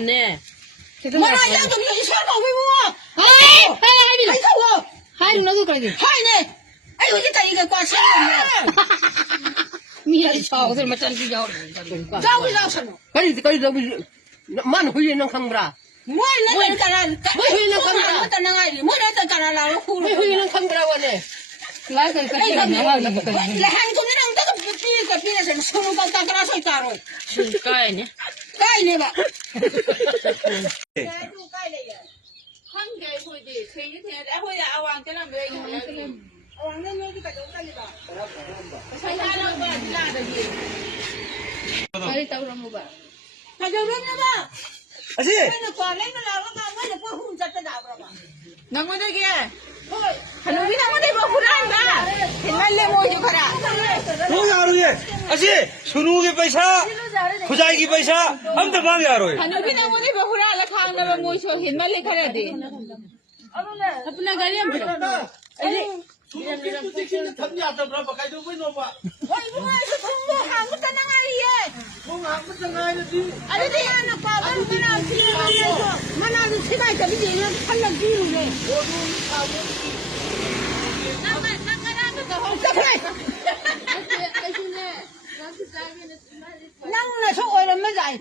네. 뭐라 양도 이거 이사가 왜 뭐? 하이, 아이고. 하이, 너도 그러지. 하이네. 아이고 이따 이거 과시네. 미야, 저 어딜 맞잖아, 저. 자고 자고. cái man huy năng khăng bra 뭐 이래 가라. 뭐 이래 가라. 뭐 나가리. 뭐 이래 가라. huy huy năng khăng bra 원에 라이크, 그, 나가는 거. 한국이랑 내가 비가 비에서 서로가 따라서 따로. 까이네. 까이네 봐. 한개 소지 생이 되는데 호야 아왕 때는 왜 이거 왕는 여기가 여기까지 봐. 사사는 거 지나다니 빨리 따로 한번 봐. 가져오면 봐. 아시 근데 과내는 나가가 뭐래 뭐 혼자 때 나버려 봐. 너무되게 하루비 나무대 뭐 불안다 옛날에 모이지 가라 वो यार ये असी शुरू के पैसा खुदाई की पैसा हम तो मांग यार 하루비 나무대 뭐 불안다 खाना 모이죠 옛날에 가야 돼 अपना गाड़ी हम फिर 어이구에서 공부 아무것도 나가리에. 아니 하나 봐봐. 만나서 시간 좀 이제 팔랑 끼우네. 나가라. 낭나 저거 이러면 잘.